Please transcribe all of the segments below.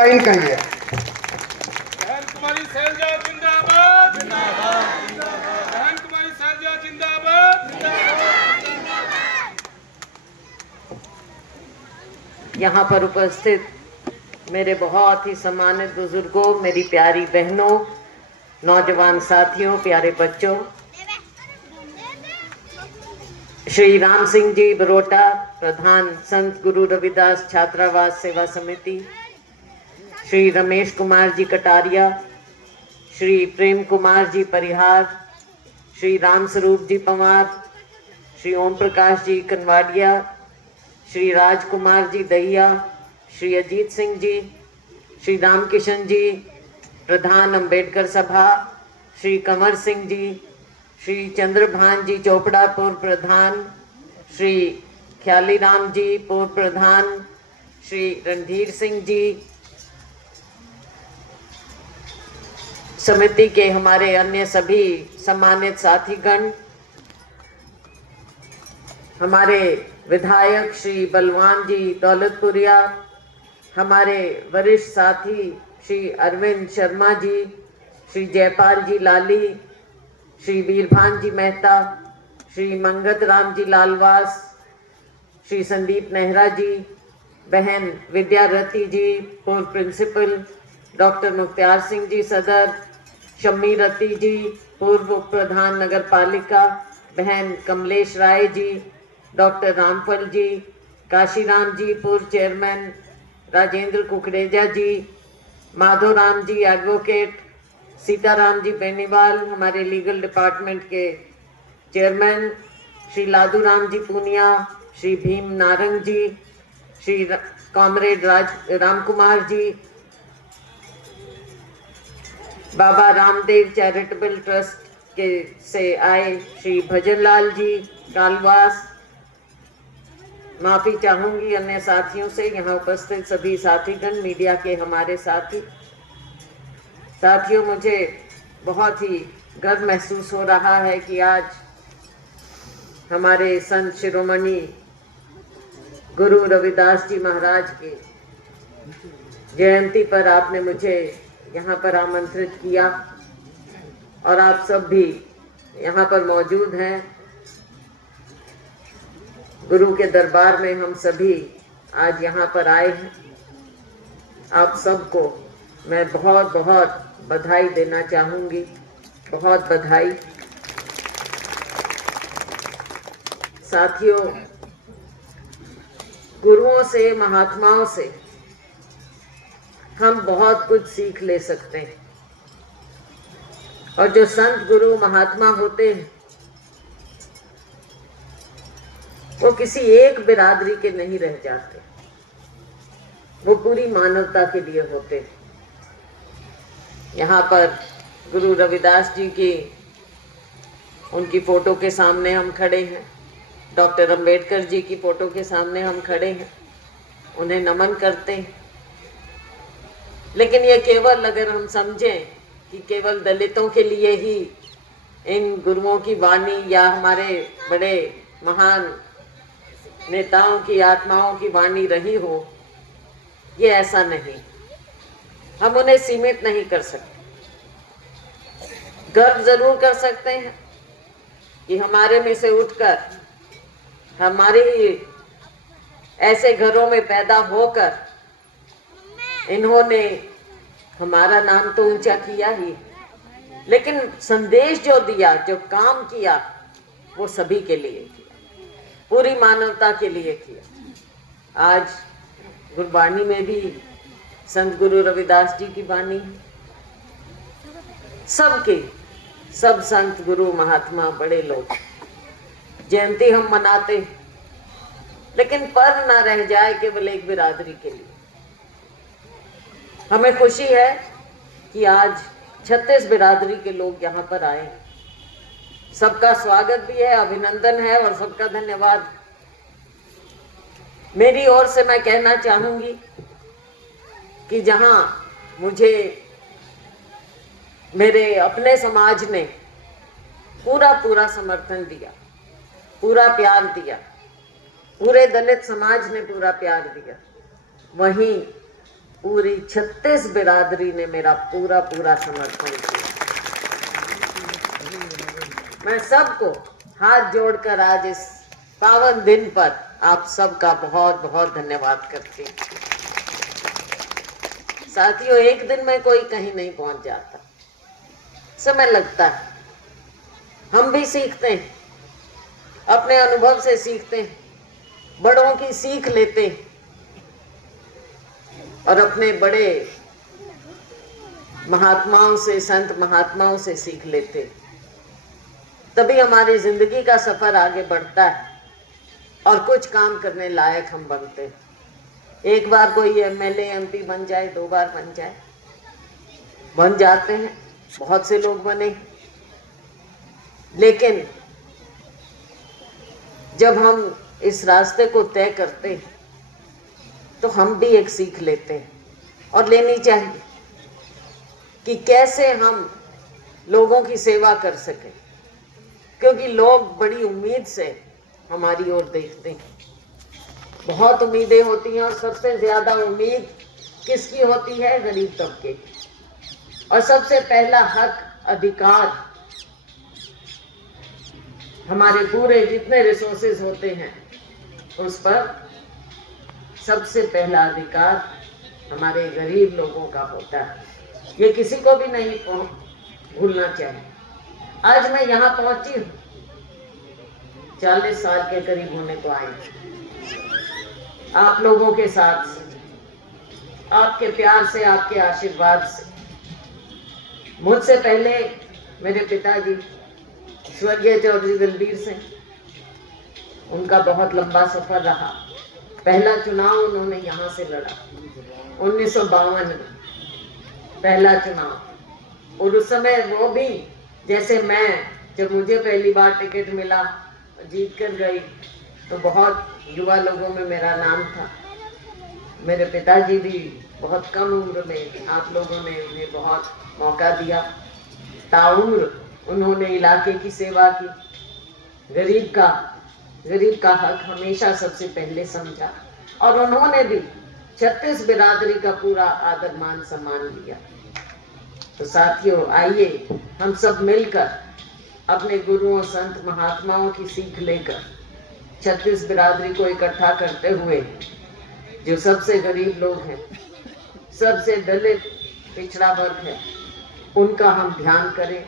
Line कहिए। बहन कुमारी शैलजा जिंदाबाद जिंदाबाद जिंदाबाद। बहन कुमारी शैलजा जिंदाबाद जिंदाबाद। यहाँ पर उपस्थित मेरे बहुत ही सम्मानित बुजुर्गों, मेरी प्यारी बहनों, नौजवान साथियों, प्यारे बच्चों, श्री राम सिंह जी बरोटा, प्रधान संत गुरु रविदास छात्रावास सेवा समिति, श्री रमेश कुमार जी कटारिया, श्री प्रेम कुमार जी परिहार, श्री राम स्वरूप जी पवार, श्री ओम प्रकाश जी कनवाडिया, श्री राजकुमार जी दहिया, श्री अजीत सिंह जी, श्री रामकिशन जी प्रधान अंबेडकर सभा, श्री कंवर सिंह जी, श्री चंद्रभान जी चोपड़ा पूर्व प्रधान, श्री ख्याली राम जी पूर्व प्रधान, श्री रणधीर सिंह जी, समिति के हमारे अन्य सभी सम्मानित साथीगण, हमारे विधायक श्री बलवान जी दौलतपुरिया, हमारे वरिष्ठ साथी श्री अरविंद शर्मा जी, श्री जयपाल जी लाली, श्री वीरभान जी मेहता, श्री मंगत राम जी लालवास, श्री संदीप नेहरा जी, बहन विद्यारती जी पूर्व प्रिंसिपल, डॉक्टर मुख्तार सिंह जी सदर, शम्मी रती जी पूर्व प्रधान नगर पालिका, बहन कमलेश राय जी, डॉक्टर रामफल जी, काशीराम जी पूर्व चेयरमैन, राजेंद्र कुकरेजा जी, माधोराम जी एडवोकेट, सीताराम जी बेनीवाल हमारे लीगल डिपार्टमेंट के चेयरमैन, श्री लादूराम जी पूनिया, श्री भीम नारंग जी, Shri comrade Ram Kumar ji, Baba Ramdev charitable trust के से आए श्री भजनलाल जी कालवास, माफी चाहूंगी अन्य साथियों से, यहाँ उपस्थित सभी साथीगण, मीडिया के हमारे साथियों, मुझे बहुत ही गर्व महसूस हो रहा है कि आज हमारे संत शिरोमणि गुरु रविदास जी महाराज की जयंती पर आपने मुझे यहाँ पर आमंत्रित किया और आप सब भी यहाँ पर मौजूद हैं। गुरु के दरबार में हम सभी आज यहाँ पर आए हैं। आप सबको मैं बहुत बहुत बधाई देना चाहूँगी, बहुत बधाई। साथियों, गुरुओं से, महात्माओं से हम बहुत कुछ सीख ले सकते हैं और जो संत गुरु महात्मा होते हैं वो किसी एक बिरादरी के नहीं रह जाते, वो पूरी मानवता के लिए होते हैं। यहाँ पर गुरु रविदास जी की उनकी फोटो के सामने हम खड़े हैं, डॉक्टर अंबेडकर जी की फोटो के सामने हम खड़े हैं, उन्हें नमन करते हैं। लेकिन ये केवल अगर हम समझें कि केवल दलितों के लिए ही इन गुरुओं की वाणी या हमारे बड़े महान नेताओं की आत्माओं की वाणी रही हो, ये ऐसा नहीं। हम उन्हें सीमित नहीं कर सकते। गर्व जरूर कर सकते हैं कि हमारे में से उठकर, हमारे ऐसे घरों में पैदा होकर इन्होंने हमारा नाम तो ऊंचा किया ही, लेकिन संदेश जो दिया, जो काम किया, वो सभी के लिए किया, पूरी मानवता के लिए किया। आज गुरबाणी में भी संत गुरु रविदास जी की वाणी है। सबके सब संत गुरु महात्मा बड़े लोग जयंती हम मनाते हैं, लेकिन पर ना रह जाए केवल एक बिरादरी के लिए। हमें खुशी है कि आज 36 बिरादरी के लोग यहाँ पर आए। सबका स्वागत भी है, अभिनंदन है और सबका धन्यवाद। मेरी ओर से मैं कहना चाहूंगी कि जहाँ मुझे मेरे अपने समाज ने पूरा समर्थन दिया, पूरा प्यार दिया, पूरे दलित समाज ने पूरा प्यार दिया, वहीं पूरी 36 बिरादरी ने मेरा पूरा पूरा समर्थन किया। मैं सबको हाथ जोड़कर आज इस पावन दिन पर आप सबका बहुत बहुत धन्यवाद करती हूँ। साथियों, एक दिन में कोई कहीं नहीं पहुंच जाता, समय लगता है। हम भी सीखते हैं, अपने अनुभव से सीखते हैं, बड़ों की सीख लेते हैं और अपने बड़े महात्माओं से, संत महात्माओं से सीख लेते हैं। तभी हमारी जिंदगी का सफर आगे बढ़ता है और कुछ काम करने लायक हम बनते हैं। एक बार कोई एमएलए एमपी बन जाए, 2 बार बन जाए, बन जाते हैं, बहुत से लोग बने। लेकिन जब हम इस रास्ते को तय करते हैं तो हम भी एक सीख लेते हैं और लेनी चाहिए कि कैसे हम लोगों की सेवा कर सकें, क्योंकि लोग बड़ी उम्मीद से हमारी ओर देखते हैं। बहुत उम्मीदें होती हैं और सबसे ज्यादा उम्मीद किसकी होती है? गरीब तबके की। और सबसे पहला हक, अधिकार, हमारे पूरे जितने रिसोर्सेज होते हैं उस पर सबसे पहला अधिकार हमारे गरीब लोगों का होता है। ये किसी को भी नहीं भूलना चाहिए। आज मैं यहाँ पहुंची हूँ, 40 साल के करीब होने को आई, आप लोगों के साथ से, आपके प्यार से, आपके आशीर्वाद से। मुझसे पहले मेरे पिताजी स्वर्गीय चौधरी दलबीर सिंह, उनका बहुत लंबा सफर रहा। पहला चुनाव उन्होंने यहाँ से लड़ा 1952 में, पहला चुनाव। और उस समय वो भी जैसे मैं, जब मुझे पहली बार टिकट मिला, जीत कर गई, तो बहुत युवा लोगों में मेरा नाम था। मेरे पिताजी भी बहुत कम उम्र में, आप लोगों ने उन्हें बहुत मौका दिया। ताउम्र उन्होंने इलाके की सेवा की। गरीब का हक हमेशा सबसे पहले समझा और उन्होंने भी 36 बिरादरी का पूरा आदर मान सम्मान दिया। तो साथियों, आइए हम सब मिलकर अपने गुरुओं, संत महात्माओं की सीख लेकर 36 बिरादरी को इकट्ठा करते हुए, जो सबसे गरीब लोग हैं, सबसे दलित पिछड़ा वर्ग है, उनका हम ध्यान करें।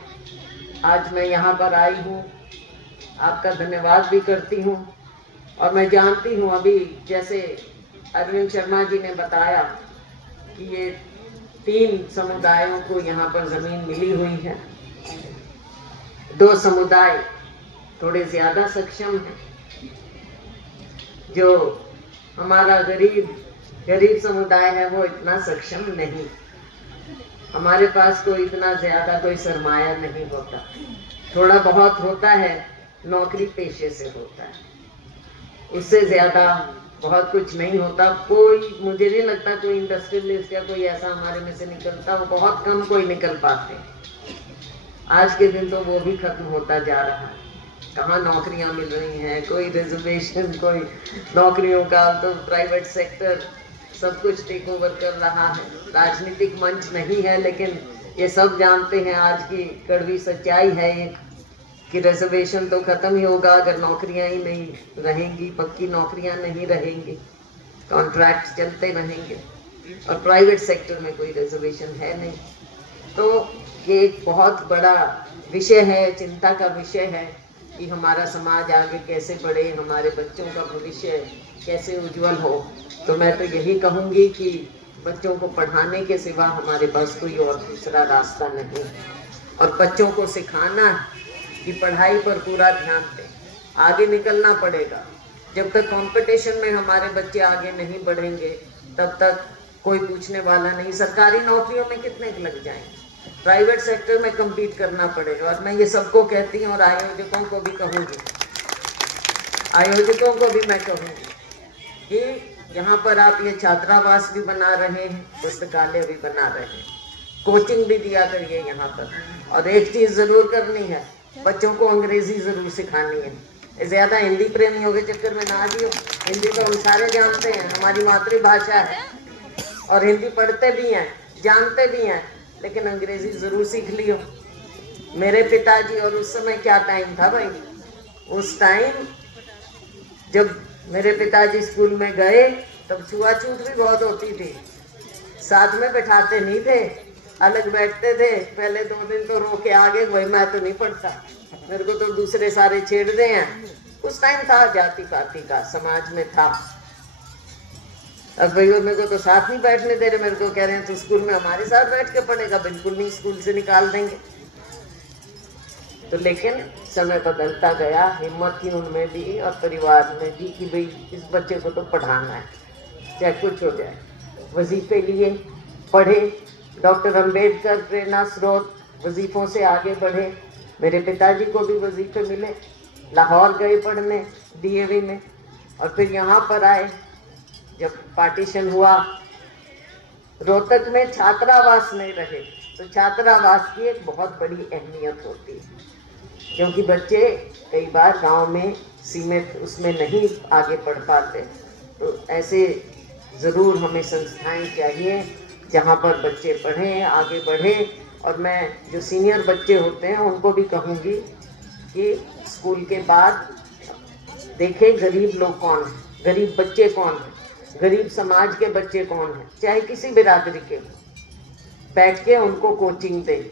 आज मैं यहाँ पर आई हूँ, आपका धन्यवाद भी करती हूँ। और मैं जानती हूँ, अभी जैसे अरविंद शर्मा जी ने बताया कि ये 3 समुदायों को यहाँ पर जमीन मिली हुई है। 2 समुदाय थोड़े ज्यादा सक्षम हैं, जो हमारा गरीब समुदाय है वो इतना सक्षम नहीं। हमारे पास कोई इतना ज्यादा कोई सरमाया नहीं होता, थोड़ा बहुत होता है, नौकरी पेशे से होता है, उससे ज्यादा बहुत कुछ नहीं होता। कोई, मुझे नहीं लगता कोई इंडस्ट्रियलिस्ट या कोई ऐसा हमारे में से निकलता, वो बहुत कम कोई निकल पाते। आज के दिन तो वो भी खत्म होता जा रहा है। कहाँ नौकरियां मिल रही हैं, कोई रिजर्वेशन, कोई नौकरियों का, तो प्राइवेट सेक्टर सब कुछ टेक ओवर कर रहा है। राजनीतिक मंच नहीं है, लेकिन ये सब जानते हैं, आज की कड़वी सच्चाई है एक, कि रिजर्वेशन तो खत्म ही होगा अगर नौकरियां ही नहीं रहेंगी, पक्की नौकरियां नहीं रहेंगी, कॉन्ट्रैक्ट चलते रहेंगे और प्राइवेट सेक्टर में कोई रिजर्वेशन है नहीं। तो ये एक बहुत बड़ा विषय है, चिंता का विषय है कि हमारा समाज आगे कैसे बढ़े, हमारे बच्चों का भविष्य कैसे उज्जवल हो। तो मैं तो यही कहूँगी कि बच्चों को पढ़ाने के सिवा हमारे पास कोई और दूसरा रास्ता नहीं, और बच्चों को सिखाना है कि पढ़ाई पर पूरा ध्यान दें, आगे निकलना पड़ेगा। जब तक कंपटीशन में हमारे बच्चे आगे नहीं बढ़ेंगे, तब तक कोई पूछने वाला नहीं। सरकारी नौकरियों में कितने लग जाएंगे, प्राइवेट सेक्टर में compete करना पड़ेगा। और मैं ये सबको कहती हूँ और आयोजकों को भी कहूँगी, मैं कहूँगी कि यहाँ पर आप ये छात्रावास भी बना रहे हैं, पुस्तकालय भी बना रहे हैं, कोचिंग भी दिया करिए यहाँ पर। और एक चीज़ ज़रूर करनी है, बच्चों को अंग्रेजी ज़रूर सिखानी है। ज़्यादा हिंदी प्रेमियों के चक्कर में ना जियो, हिंदी तो हम सारे जानते हैं, हमारी मातृभाषा है और हिंदी पढ़ते भी हैं, जानते भी हैं, लेकिन अंग्रेजी जरूर सीख लियो। मेरे पिताजी, और उस समय क्या टाइम था भाई, उस टाइम जब मेरे पिताजी स्कूल में गए तब छुआछूत भी बहुत होती थी। साथ में बैठाते नहीं थे, अलग बैठते थे। पहले 2 दिन तो रो के आगे, भाई मैं तो नहीं पढ़ता, मेरे को तो दूसरे सारे छेड़ रहे हैं। उस टाइम था, जाति पाति का समाज में था। अब भाई मेरे को तो साथ नहीं बैठने दे रहे, मेरे को कह रहे हैं तो स्कूल में हमारे साथ बैठ के पढ़ेगा। बिल्कुल नहीं, स्कूल से निकाल देंगे। तो लेकिन समय बदलता गया, हिम्मत थी उनमें भी और परिवार में भी कि भाई इस बच्चे को तो पढ़ाना है, चाहे कुछ हो जाए। वजीफे लिए, पढ़े, डॉक्टर अंबेडकर प्रेरणा स्रोत, वजीफों से आगे बढ़े। मेरे पिताजी को भी वजीफे मिले, लाहौर गए पढ़ने डीएवी में, और फिर यहाँ पर आए। जब पार्टीशन हुआ, रोहतक में छात्रावास नहीं रहे, तो छात्रावास की एक बहुत बड़ी अहमियत होती है, क्योंकि बच्चे कई बार गांव में सीमित उसमें नहीं आगे पढ़ पाते। तो ऐसे ज़रूर हमें संस्थाएं चाहिए जहां पर बच्चे पढ़ें, आगे बढ़ें। और मैं जो सीनियर बच्चे होते हैं उनको भी कहूँगी कि स्कूल के बाद देखें गरीब लोग कौन हैं, गरीब बच्चे कौन हैं, गरीब समाज के बच्चे कौन हैं, चाहे किसी बिरादरी के हो, बैठ के उनको कोचिंग दें।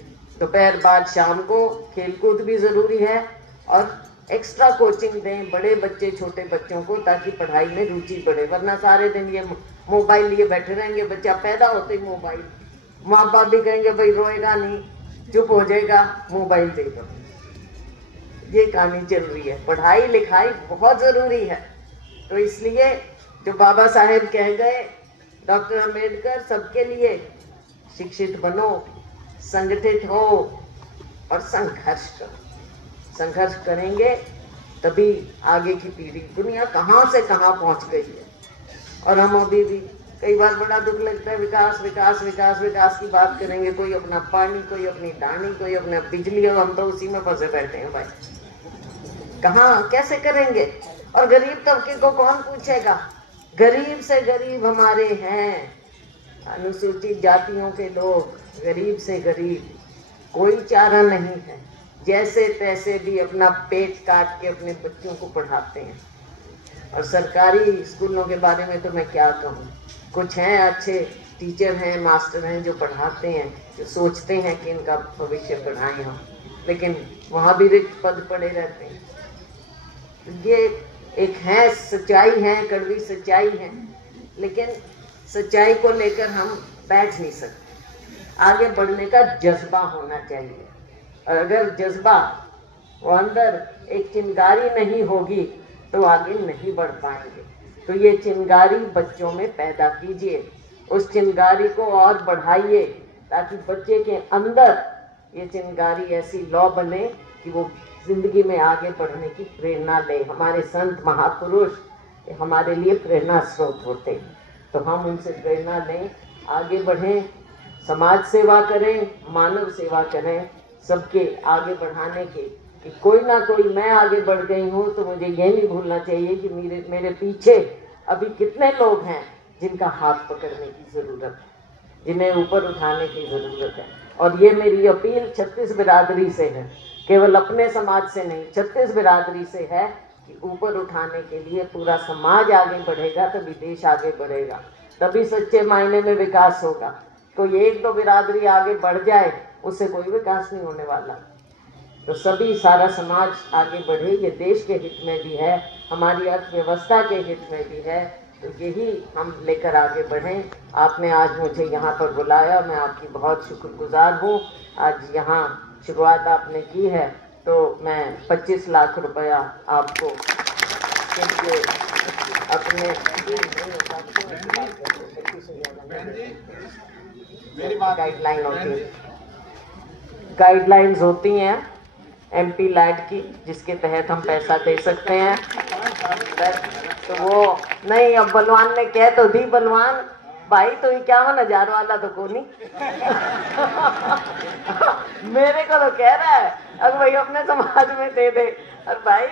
दोपहर बाद शाम को खेलकूद भी ज़रूरी है, और एक्स्ट्रा कोचिंग दें बड़े बच्चे, छोटे बच्चों को, ताकि पढ़ाई में रुचि बढ़े। वरना सारे दिन ये मोबाइल लिए बैठे रहेंगे। बच्चा पैदा होते ही मोबाइल, माँ बाप भी कहेंगे भाई रोएगा नहीं, चुप हो जाएगा, मोबाइल दे दो। ये कहानी चल रही है। पढ़ाई लिखाई बहुत ज़रूरी है। तो इसलिए जो बाबा साहेब कह गए, डॉक्टर अंबेडकर, सबके लिए शिक्षित बनो, संगठित हो और संघर्ष करो। संघर्ष करेंगे तभी आगे की पीढ़ी, दुनिया कहाँ से कहाँ पहुँच गई है, और हम अभी भी कई बार बड़ा दुख लगता है। विकास विकास विकास विकास की बात करेंगे, कोई अपना पानी, कोई अपनी डानी, कोई अपना बिजली, और हम तो उसी में फंसे बैठे हैं भाई। कहाँ कैसे करेंगे? और गरीब तबके को कौन पूछेगा? गरीब से गरीब हमारे हैं, अनुसूचित जातियों के लोग, गरीब से गरीब, कोई चारा नहीं है। जैसे तैसे भी अपना पेट काट के अपने बच्चों को पढ़ाते हैं। और सरकारी स्कूलों के बारे में तो मैं क्या कहूँ, कुछ हैं अच्छे टीचर हैं, मास्टर हैं जो पढ़ाते हैं, जो सोचते हैं कि इनका भविष्य बढ़ाएं हम, लेकिन वहाँ भी रिक्त पद पड़े रहते हैं। ये एक है, सच्चाई है, कड़वी सच्चाई है, लेकिन सच्चाई को लेकर हम बैठ नहीं सकते। आगे बढ़ने का जज्बा होना चाहिए, और अगर जज्बा वो अंदर एक चिंगारी नहीं होगी तो आगे नहीं बढ़ पाएंगे। तो ये चिंगारी बच्चों में पैदा कीजिए, उस चिंगारी को और बढ़ाइए, ताकि बच्चे के अंदर ये चिंगारी ऐसी लौ बने कि वो जिंदगी में आगे बढ़ने की प्रेरणा ले। हमारे संत महापुरुष हमारे लिए प्रेरणा स्रोत होते हैं, तो हम उनसे प्रेरणा लें, आगे बढ़ें, समाज सेवा करें, मानव सेवा करें, सबके आगे बढ़ाने के। कि कोई ना कोई, मैं आगे बढ़ गई हूँ तो मुझे ये नहीं भूलना चाहिए कि मेरे पीछे अभी कितने लोग हैं जिनका हाथ पकड़ने की ज़रूरत है, जिन्हें ऊपर उठाने की ज़रूरत है। और ये मेरी अपील 36 बिरादरी से है, केवल अपने समाज से नहीं, 36 बिरादरी से है कि ऊपर उठाने के लिए पूरा समाज आगे बढ़ेगा तभी देश आगे बढ़ेगा, तभी सच्चे मायने में विकास होगा। कोई 1-2 बिरादरी आगे बढ़ जाए उससे कोई विकास नहीं होने वाला। तो सभी, सारा समाज आगे बढ़े, ये देश के हित में भी है, हमारी अर्थव्यवस्था के हित में भी है। तो यही हम लेकर आगे बढ़ें। आपने आज मुझे यहाँ पर बुलाया, मैं आपकी बहुत शुक्रगुजार हूँ। आज यहाँ शुरुआत आपने की है, तो मैं 25 लाख रुपया आपको अपने गाइडलाइन होती है, गाइडलाइंस होती हैं एमपी लैड की, जिसके तहत हम पैसा दे सकते हैं। तो वो नहीं, अब बलवान ने कह तो दी, बलवान भाई तो 51,000 वाला तो को नहीं मेरे को तो कह रहा है, अब भाई अपने समाज में दे दे। और भाई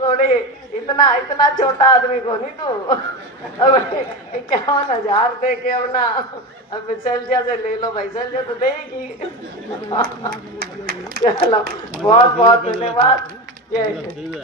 थोड़ी इतना इतना छोटा आदमी को नहीं तू। अब 51,000 दे के अपना अब शैलजा से ले लो भाई, शैलजा तो देगी। चलो बहुत बहुत धन्यवाद। जय हिंद।